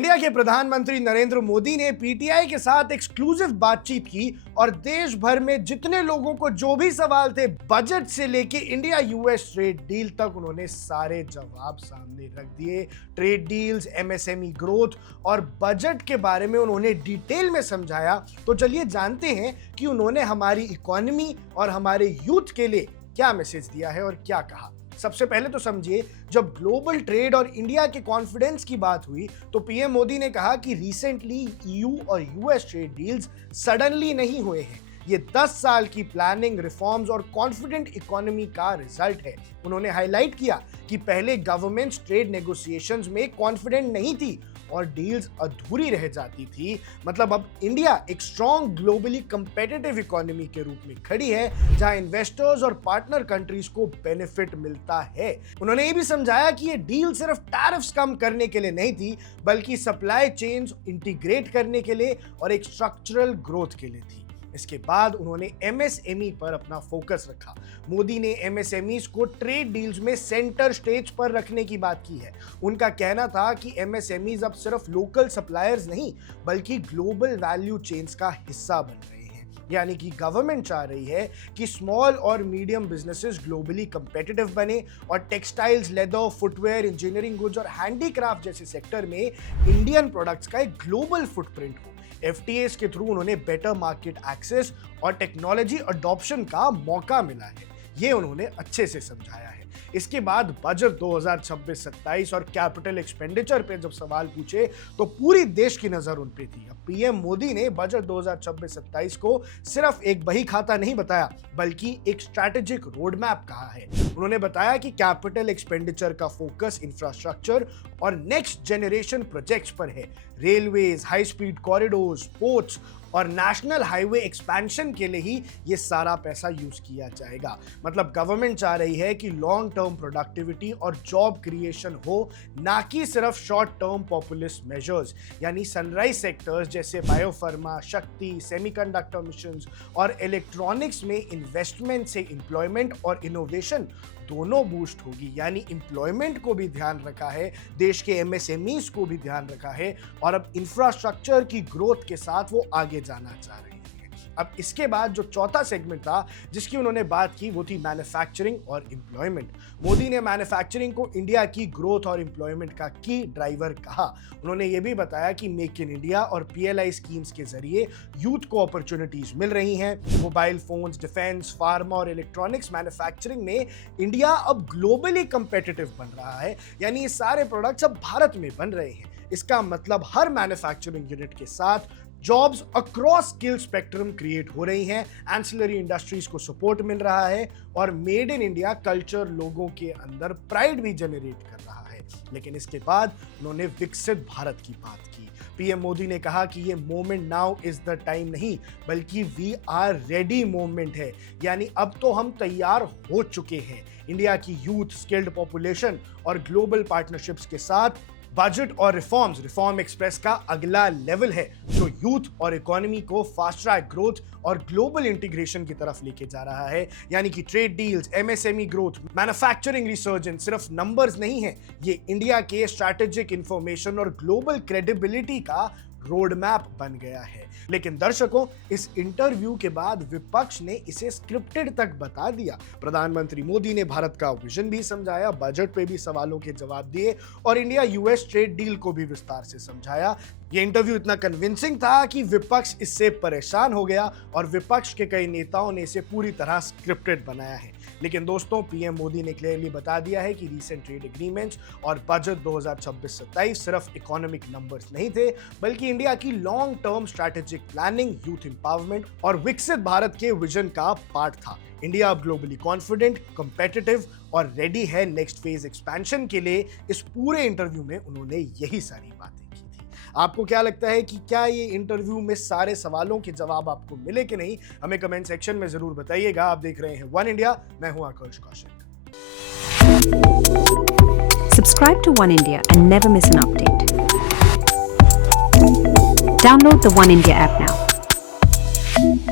India के प्रधानमंत्री नरेंद्र मोदी ने पीटीआई के साथ एक्सक्लूसिव बातचीत की और देश भर में जितने लोगों को जो भी सवाल थे बजट से लेके इंडिया यूएस ट्रेड डील तक उन्होंने सारे जवाब सामने रख दिए। ट्रेड डील्स, एमएसएमई ग्रोथ और बजट के बारे में उन्होंने डिटेल में समझाया। तो चलिए जानते हैं कि उन्होंने हमारी इकोनॉमी और हमारे यूथ के लिए क्या मैसेज दिया है और क्या कहा। सबसे पहले तो समझिए, जब ग्लोबल ट्रेड और इंडिया के कॉन्फिडेंस की बात हुई तो पीएम मोदी ने कहा कि रिसेंटली ईयू और यूएस ट्रेड डील्स सडनली नहीं हुए हैं। ये 10 साल की प्लानिंग, रिफॉर्म्स और कॉन्फिडेंट इकोनॉमी का रिजल्ट है। उन्होंने हाईलाइट किया कि पहले गवर्नमेंट्स ट्रेड नेगोशिएशंस में कॉन्फिडेंट नहीं थी और डील्स अधूरी रह जाती थी। मतलब अब इंडिया एक स्ट्रॉन्ग ग्लोबली कंपेटिटिव इकोनॉमी के रूप में खड़ी है जहां इन्वेस्टर्स और पार्टनर कंट्रीज को बेनिफिट मिलता है। उन्होंने ये भी समझाया कि ये डील सिर्फ टैरिफ्स कम करने के लिए नहीं थी, बल्कि सप्लाई चेन्स इंटीग्रेट करने के लिए और एक स्ट्रक्चरल ग्रोथ के लिए थी। इसके बाद उन्होंने एमएसएमई पर अपना फोकस रखा। मोदी ने एमएसएमईज को ट्रेड डील्स में सेंटर स्टेज पर रखने की बात की है। उनका कहना था कि एमएसएमईज अब सिर्फ लोकल सप्लायर्स नहीं बल्कि ग्लोबल वैल्यू चेन्स का हिस्सा बन रहे हैं। यानी कि गवर्नमेंट चाह रही है कि स्मॉल और मीडियम बिजनेसेस ग्लोबली कंपेटिटिव बने और textiles, leather, footwear, engineering goods और हैंडीक्राफ्ट जैसे सेक्टर में इंडियन प्रोडक्ट्स का एक ग्लोबल फुटप्रिंट हो। एफटीएस के थ्रू उन्होंने बेटर मार्केट एक्सेस और टेक्नोलॉजी अडॉप्शन का मौका मिला है। ये उन्होंने अच्छे से समझाया है। इसके बाद बजट 2026-27 और कैपिटल एक्सपेंडिचर पे जब सवाल पूछे तो पूरी देश की नजर उन पे थी। अब पीएम मोदी ने बजट 2026-27 को सिर्फ एक बही खाता नहीं बताया बल्कि एक स्ट्रैटेजिक रोड मैप कहा है। उन्होंने बताया कि कैपिटल एक्सपेंडिचर का फोकस इंफ्रास्ट्रक्चर और नेक्स्ट जनरेशन प्रोजेक्ट्स पर है। Railways, high speed corridors, ports और नेशनल हाईवे एक्सपेंशन के लिए ही ये सारा पैसा यूज किया जाएगा। मतलब गवर्नमेंट चाह रही है कि लॉन्ग टर्म प्रोडक्टिविटी और जॉब क्रिएशन हो, ना कि सिर्फ शॉर्ट टर्म पॉपुलिस्ट मेजर्स। यानी सनराइज सेक्टर्स जैसे बायोफार्मा, शक्ति, सेमीकंडक्टर मिशंस और इलेक्ट्रॉनिक्स में इन्वेस्टमेंट से एम्प्लॉयमेंट और इनोवेशन दोनों बूस्ट होगी। यानी एम्प्लॉयमेंट को भी ध्यान रखा है, देश के एमएसएमईज को भी ध्यान रखा है और अब इंफ्रास्ट्रक्चर की ग्रोथ के साथ वो आगे जाना चाह रही है। अब इसके बाद जो चौथा सेगमेंट था जिसकी उन्होंने बात की वो थी मैन्युफैक्चरिंग और एम्प्लॉयमेंट। मोदी ने मैन्युफैक्चरिंग को इंडिया की ग्रोथ और एम्प्लॉयमेंट का की ड्राइवर कहा। उन्होंने ये भी बताया कि मेक इन इंडिया और पीएलआई स्कीम्स के जरिए यूथ को अपॉर्चुनिटीज मिल रही हैं। मोबाइल फोन्स, डिफेंस, फार्मा और इलेक्ट्रॉनिक्स मैन्युफैक्चरिंग में इंडिया अब ग्लोबली कंपेटिटिव बन रहा है। यानी ये सारे प्रोडक्ट्स अब भारत में बन रहे हैं। इसका मतलब हर मैन्युफैक्चरिंग यूनिट के साथ jobs across skill spectrum create हो रही हैं, एंसिलरी इंडस्ट्रीज को सपोर्ट मिल रहा है और मेड इन इंडिया कल्चर लोगों के अंदर प्राइड भी जनरेट कर रहा है। लेकिन इसके बाद उन्होंने विकसित भारत की बात की। पीएम मोदी ने कहा कि ये moment now is the time नहीं बल्कि वी आर रेडी मोमेंट है। यानी अब तो हम तैयार हो चुके हैं। इंडिया की यूथ, स्किल्ड पॉपुलेशन और ग्लोबल पार्टनरशिप्स के साथ बजट और रिफॉर्म एक्सप्रेस का अगला लेवल है जो यूथ और इकोनॉमी को फास्ट ट्रैक ग्रोथ और ग्लोबल इंटीग्रेशन की तरफ लेके जा रहा है। यानी कि trade deals, MSME growth, manufacturing resurgence सिर्फ नंबर्स नहीं है, ये इंडिया के स्ट्रैटेजिक इंफॉर्मेशन और ग्लोबल क्रेडिबिलिटी का रोड मैप बन गया है। लेकिन दर्शकों, इस इंटरव्यू के बाद विपक्ष ने इसे स्क्रिप्टेड तक बता दिया। प्रधानमंत्री मोदी ने भारत का विजन भी समझाया, बजट पे भी सवालों के जवाब दिए और इंडिया यूएस ट्रेड डील को भी विस्तार से समझाया। ये इंटरव्यू इतना कन्विंसिंग था कि विपक्ष इससे परेशान हो गया और विपक्ष के कई नेताओं ने इसे पूरी तरह स्क्रिप्टेड बनाया है। लेकिन दोस्तों, पीएम मोदी ने क्लियरली बता दिया है कि रीसेंट ट्रेड एग्रीमेंट्स और बजट 2026-27 सिर्फ इकोनॉमिक नंबर्स नहीं थे बल्कि इंडिया की long term strategic planning, youth empowerment और विकसित भारत के विजन का पार्ट था। इंडिया अब ग्लोबली कॉन्फिडेंट, कंपेटिटिव और रेडी है नेक्स्ट फेज एक्सपेंशन के लिए। इस पूरे इंटरव्यू में उन्होंने यही सारी बातें की थी। आपको क्या लगता है कि क्या ये इंटरव्यू में सारे सवालों के जवाब आपको मिले कि नहीं? हमें कमेंट सेक्शन में जरूर बताइएगा। आप देख रहे हैं वन इंडिया, मैं हूं आकर्ष Kaushik. Subscribe to One India and never miss an update. Download the One India app now.